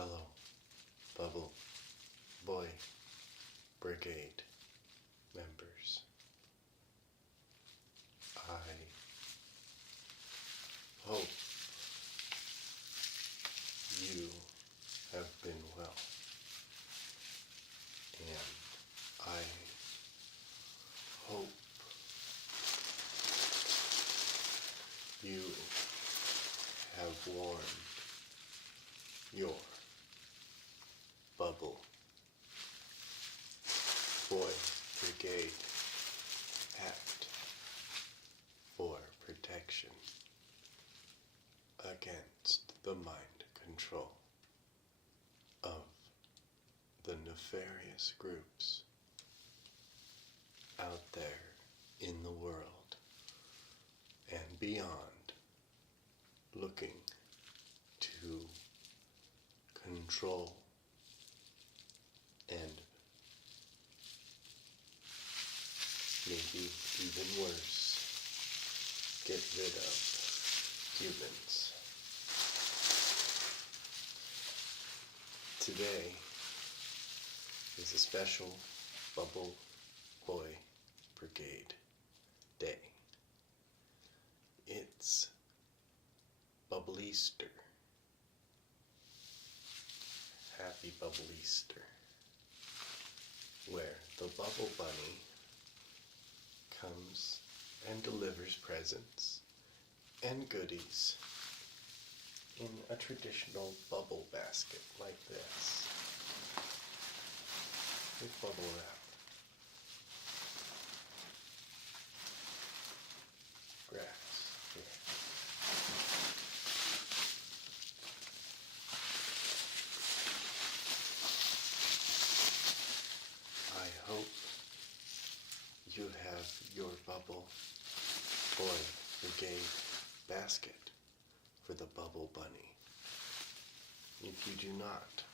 fellow Bubble Boy Brigade members. I hope you have been well, and I hope you have worn your Bubble Boy Brigade hat for protection against the mind control of the nefarious groups out there in the world and beyond, looking to control and maybe even worse, get rid of humans. Today is a special Bubble Boy Brigade Day. It's Bubbleaster. Happy Bubbleaster, where the Bubble Bunny comes and delivers presents and goodies in a traditional bubble basket like this, with bubble wrap. Grass here. I hope you have your Bubble Boy Brigade basket for the Bubble Bunny. If you do not,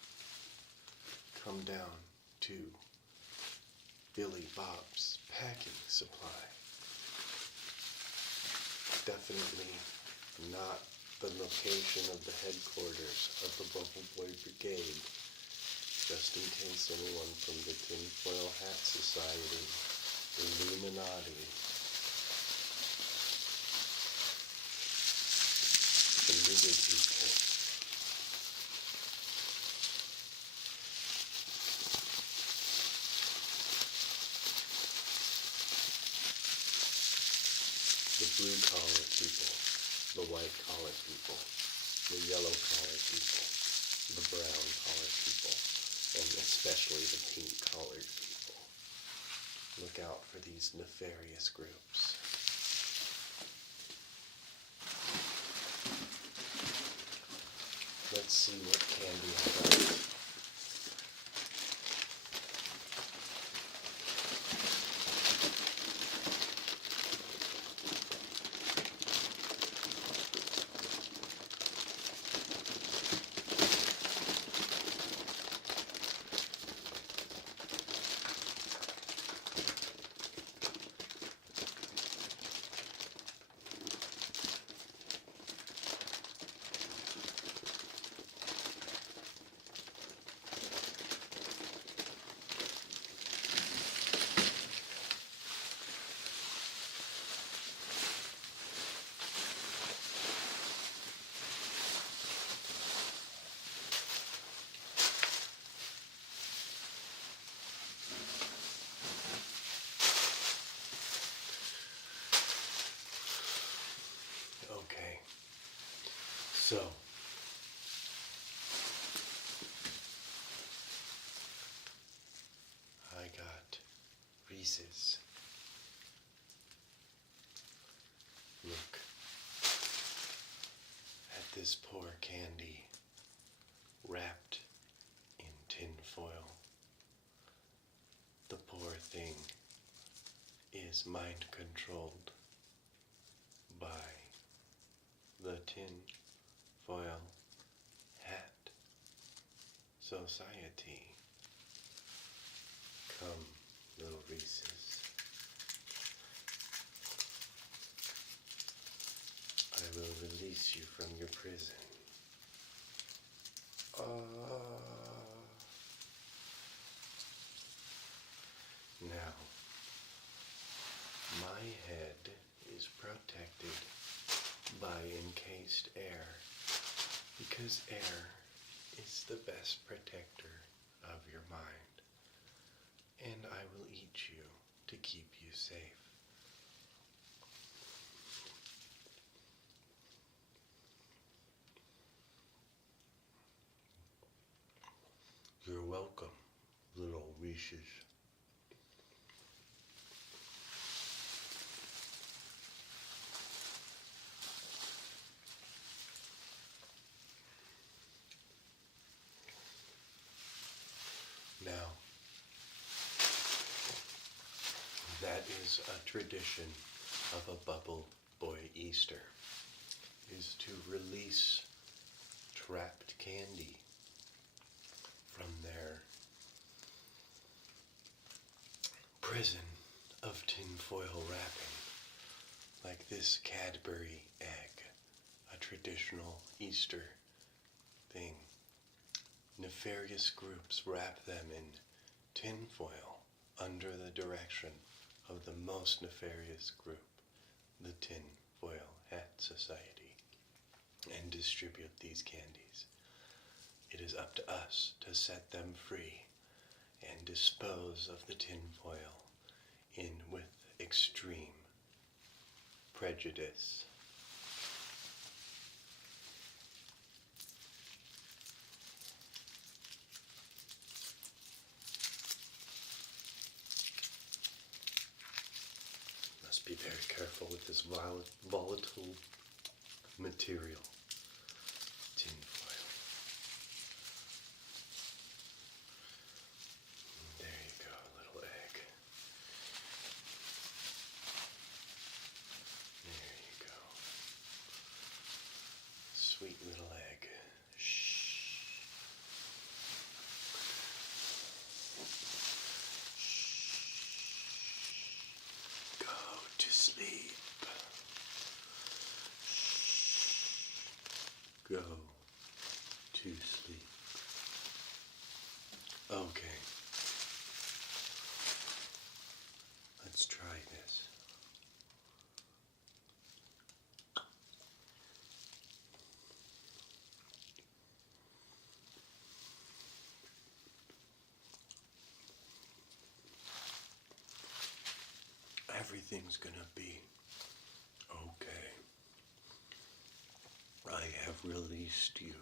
come down to Billy Bob's Packing Supply. Definitely not the location of the headquarters of the Bubble Boy Brigade, just in case anyone from the Tinfoil Hat Society, Illuminati, the lizard people, the blue collar people, the white collar people, the yellow collar people, the brown collar people, and especially the pink collared people. Look out for these nefarious groups. Let's see what candy I got. Okay, so I got Reese's. Look at this poor candy wrapped in tin foil. The poor thing is mind controlled by the tin foil hat society. Come, little Reese's. I will release you from your prison. Because air is the best protector of your mind, and I will eat you to keep you safe. You're welcome, little Reese's. Now, that is a tradition of a Bubble Boy Easter, is to release trapped candy from their prison of tinfoil wrapping, like this Cadbury egg, a traditional Easter thing. Nefarious groups wrap them in tinfoil under the direction of the most nefarious group, the Tinfoil Hat Society, and distribute these candies. It is up to us to set them free and dispose of the tinfoil with extreme prejudice. Must be very careful with this volatile material, tinfoil. There you go, little egg. There you go. Sweet little egg. Shh. Go to sleep. Go to sleep. Okay. Let's try this. Everything's gonna be okay. I have released you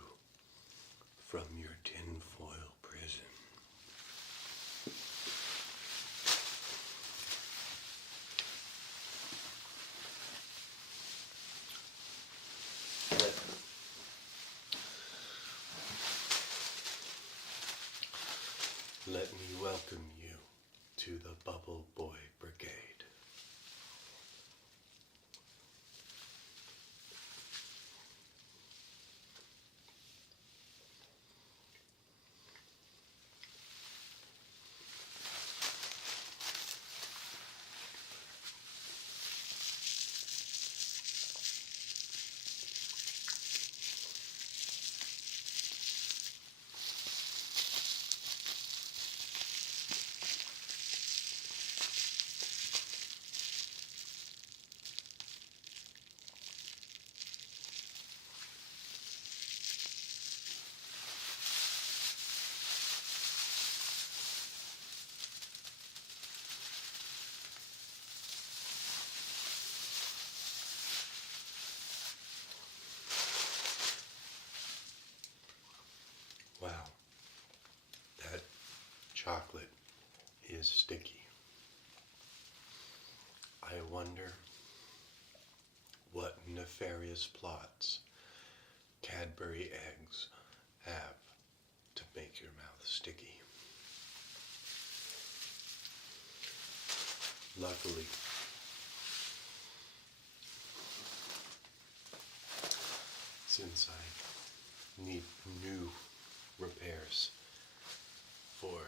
from your tinfoil prison. Let me welcome you to the Bubble Boy Brigade. Wow, that chocolate is sticky. I wonder what nefarious plots Cadbury eggs have to make your mouth sticky. Luckily, since I need new repairs for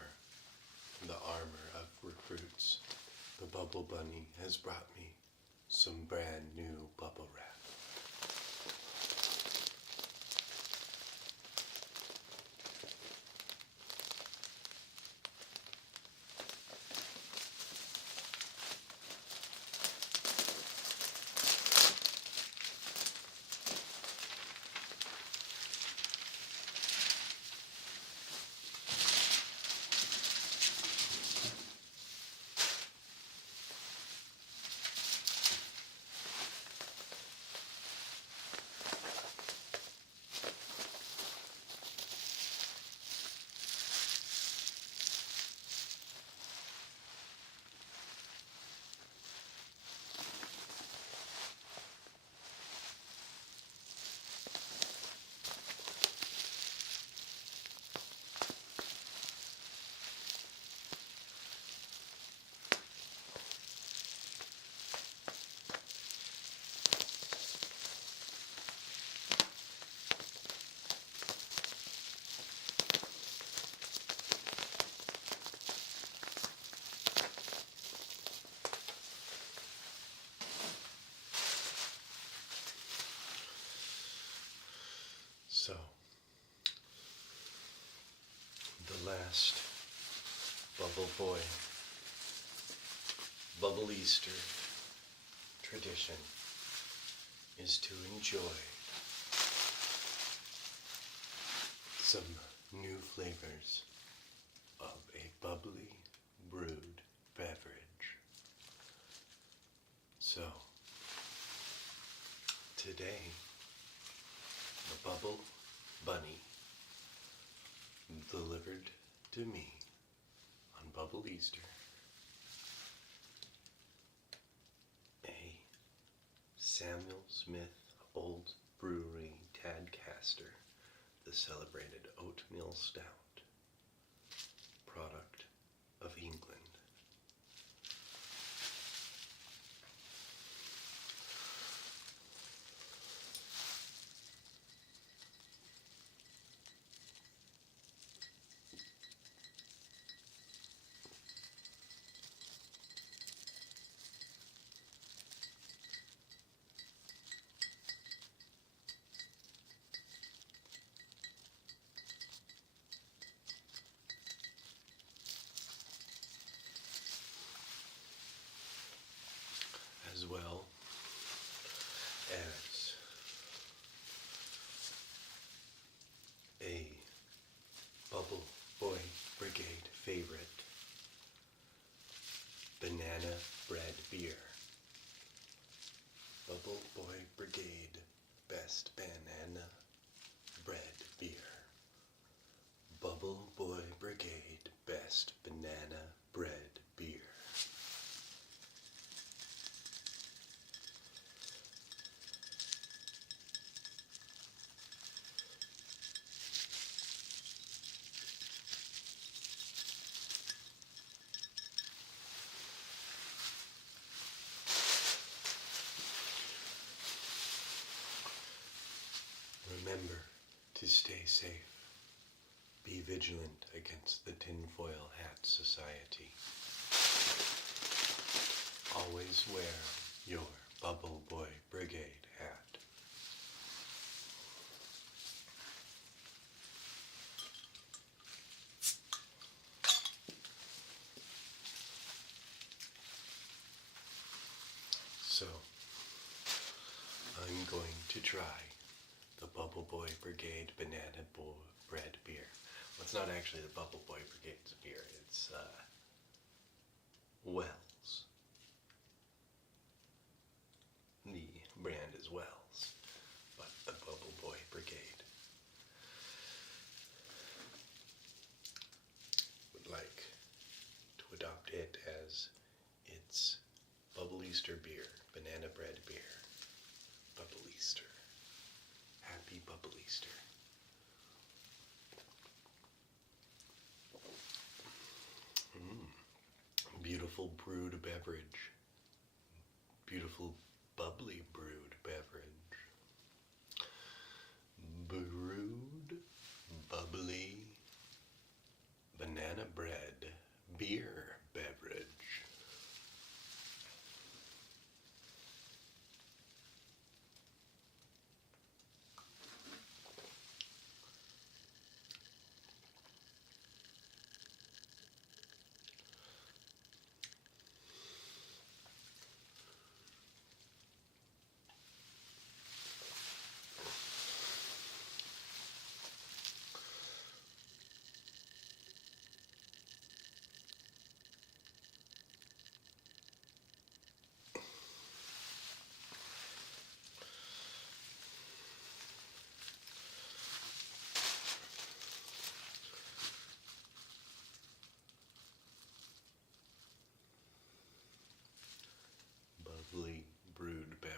the armor of recruits, the Bubble Bunny has brought me some brand new bubble wrap. last Bubble Boy Bubbleaster tradition is to enjoy some new flavors of a bubbly brewed beverage. So, today, the Bubble Bunny delivered to me on Bubbleaster a Samuel Smith Old Brewery Tadcaster, the celebrated oatmeal stout, product of England. As well as a Bubble Boy Brigade favorite, banana bread beer. Bubble Boy Brigade Best Banana Bread Beer. Bubble Boy Brigade Best Banana Bread Beer. Remember to stay safe. Be vigilant against the tinfoil hat society. Always wear your Bubble Boy Brigade hat. So, I'm going to try the Bubble Boy Brigade Banana Bread Beer. Well, it's not actually the Bubble Boy Brigade's beer, it's Wells. The brand is Wells, but the Bubble Boy Brigade would like to adopt it as its Bubbleaster beer, banana bread beer. Bubbleaster. Happy Bubbleaster. Beautiful brewed beverage. Beautiful bubbly brewed beverage. Brewed bubbly banana bread beer beverage. Bubbly brewed beverage.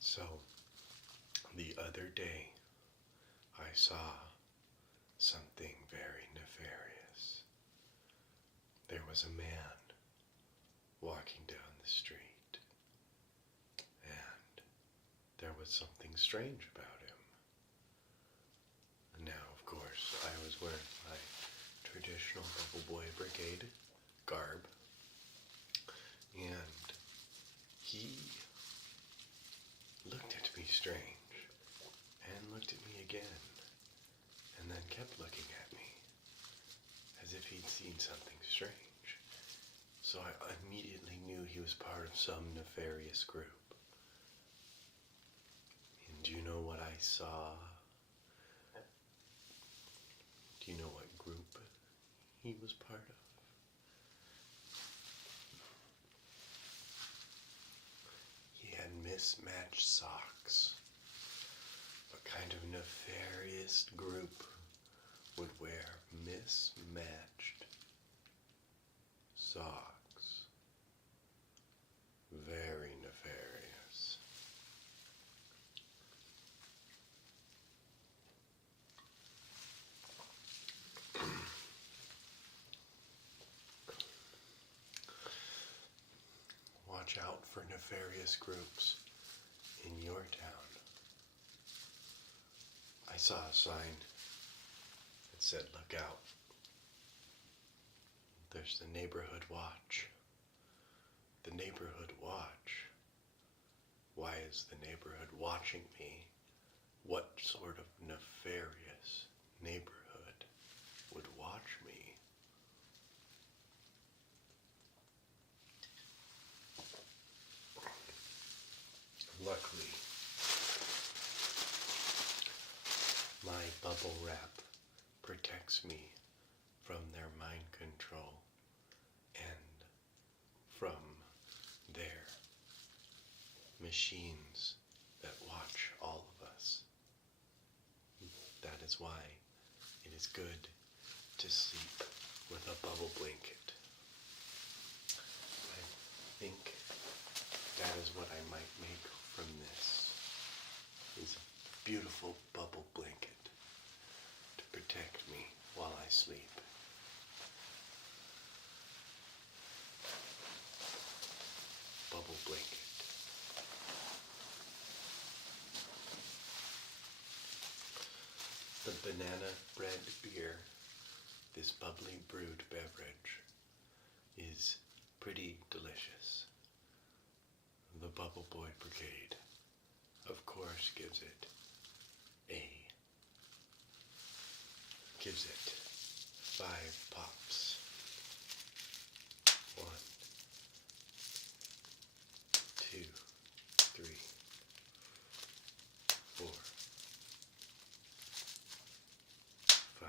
So, the other day, I saw something very nefarious. There was a man walking down the street, and there was something strange about him. And now, of course, I was wearing my traditional Bubble Boy Brigade garb, and he kept looking at me, as if he'd seen something strange. So I immediately knew he was part of some nefarious group. And do you know what I saw? Do you know what group he was part of? He had mismatched socks. What kind of nefarious group would wear mismatched socks? Very nefarious. Watch out for nefarious groups in your town. I saw a sign that said, "Look out. There's the neighborhood watch." The neighborhood watch? Why is the neighborhood watching me? What sort of nefarious neighborhood would watch me? Luckily, my bubble wrap protects me from their mind control and from their machines that watch all of us. That is why it is good to sleep with a bubble blanket. I think that is what I might make from this, is a beautiful bubble blanket to protect me while I sleep. Bubble blanket. The banana bread beer, this bubbly brewed beverage, is pretty delicious. The Bubble Boy Brigade, of course, gives it 5 pops. 1, 2, 3, 4, 5.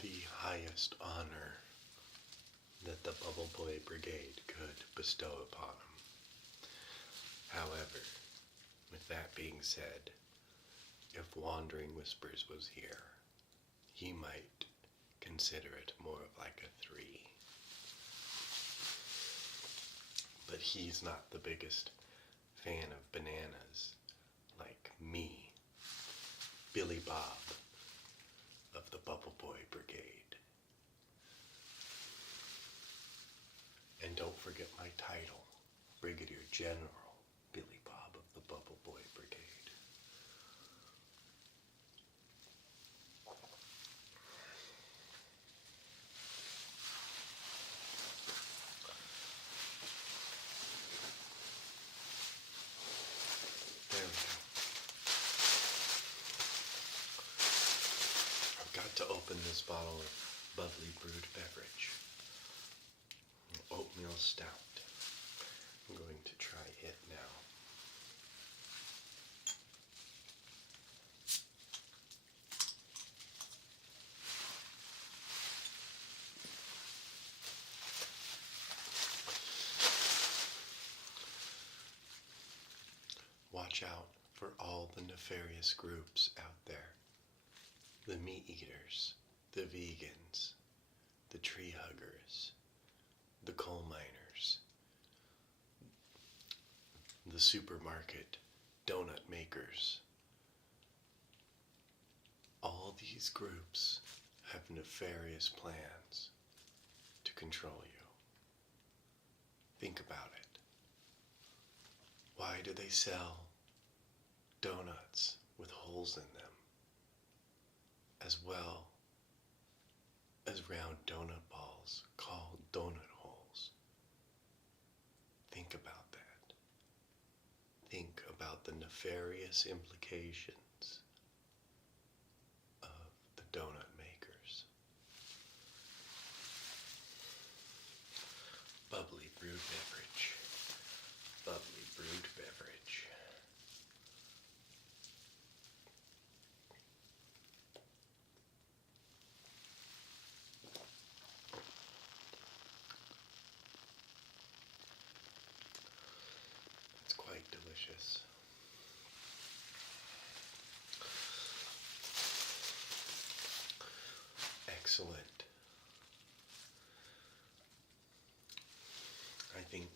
The highest honor that the Bubble Boy Brigade could bestow upon him. However, with that being said, if Wandering Whispers was here, he might consider it more of like a 3. But he's not the biggest fan of bananas like me, Billy Bob of the Bubble Boy Brigade. And don't forget my title, Brigadier General Billy Bob of the Bubble Boy Brigade. There we go. I've got to open this bottle of Bubbly brewed beverage. Oatmeal stout. I'm going to try it now. Watch out for all the nefarious groups out there. The meat eaters, the vegans, the tree huggers, the coal miners, the supermarket donut makers. All these groups have nefarious plans to control you. Think about it. Why do they sell donuts with holes in them, as well as round donut balls called donut holes? Think about that. Think about the nefarious implications of the donut makers. Bubbly brewed beverage. Bubbly brewed beverage. It's quite delicious. Excellent. I think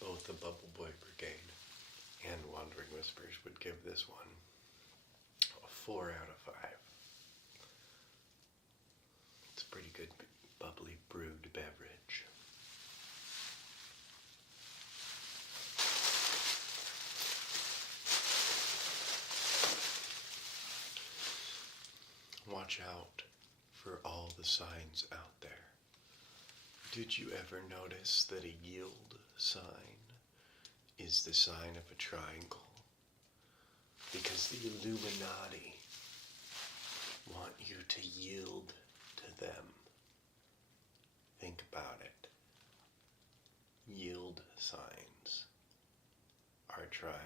both the Bubble Boy Brigade and Wandering Whispers would give this one a 4 out of 5. It's a pretty good bubbly brewed beverage. Watch out for all the signs out there. Did you ever notice that a yield sign is the sign of a triangle? Because the Illuminati want you to yield to them. Think about it. Yield signs are triangle.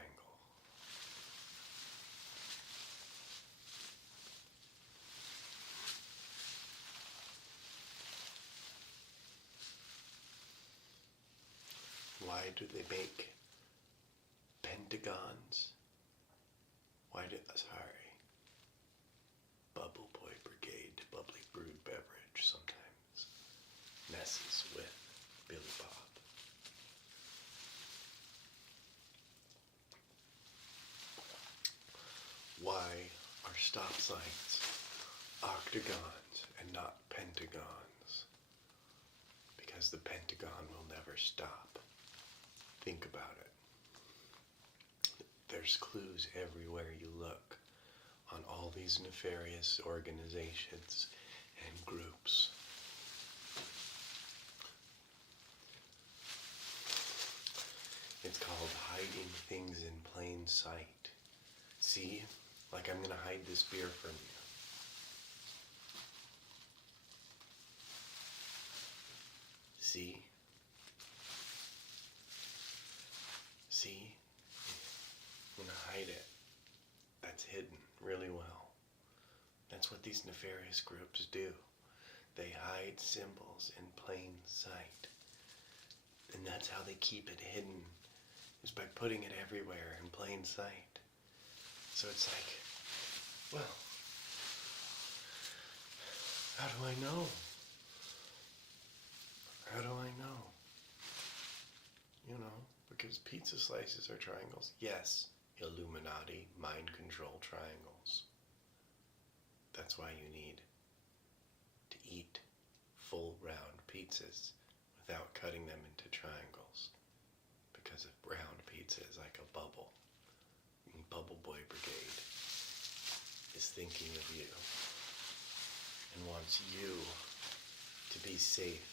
Why do they make pentagons? Bubble Boy Brigade, bubbly brewed beverage sometimes messes with Billy Bob. Why are stop signs octagons and not pentagons? Because the pentagon will never stop. Think about it. There's clues everywhere you look on all these nefarious organizations and groups. It's called hiding things in plain sight. See? Like I'm gonna hide this beer from you. See? See? I'm gonna hide it. That's hidden really well. That's what these nefarious groups do. They hide symbols in plain sight. And that's how they keep it hidden, is by putting it everywhere in plain sight. So it's like, well, how do I know? How do I know? You know, because pizza slices are triangles. Yes, Illuminati, mind control triangles. That's why you need to eat full round pizzas without cutting them into triangles. Because a round pizza is like a bubble. And Bubble Boy Brigade is thinking of you and wants you to be safe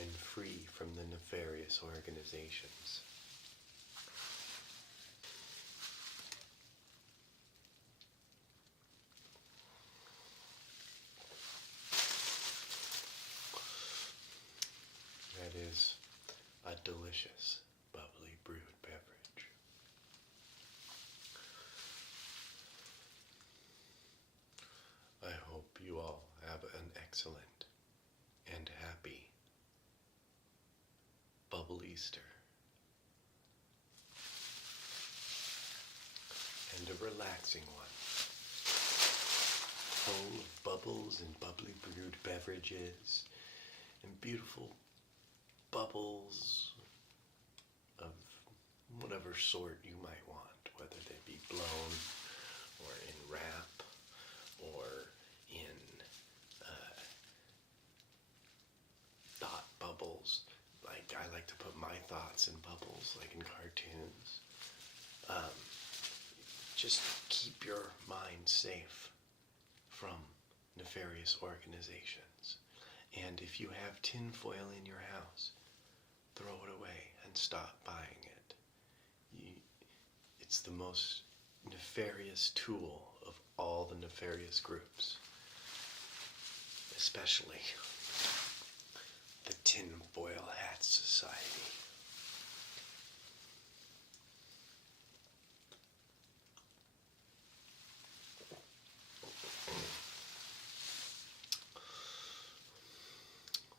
and free from the nefarious organizations. That is a delicious, bubbly brewed beverage. I hope you all have an excellent and happy Bubbleaster and a relaxing one, full of bubbles and bubbly brewed beverages and beautiful bubbles of whatever sort you might want, whether they be blown or in wrap or in thought bubbles. Like I like to put my thoughts in bubbles, like in cartoons. Just keep your mind safe from nefarious organizations. And if you have tinfoil in your house, throw it away and stop buying it. It's the most nefarious tool of all the nefarious groups, especially the Tinfoil Hat Society.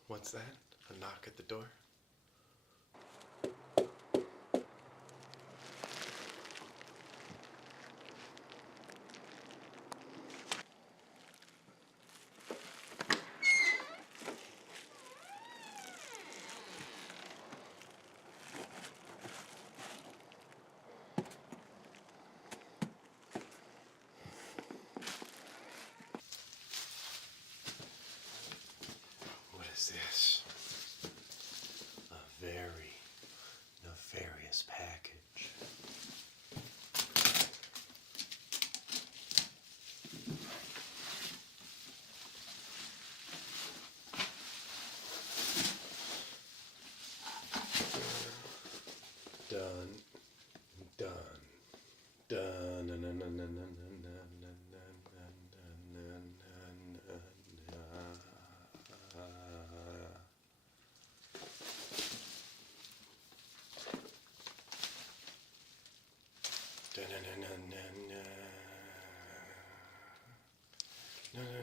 What's that? A knock at the door? What is this? A very nefarious package. Done. Done. Dun, dun, dun, dun, dun, dun, dun, dun, dun, dun, dun,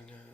dun.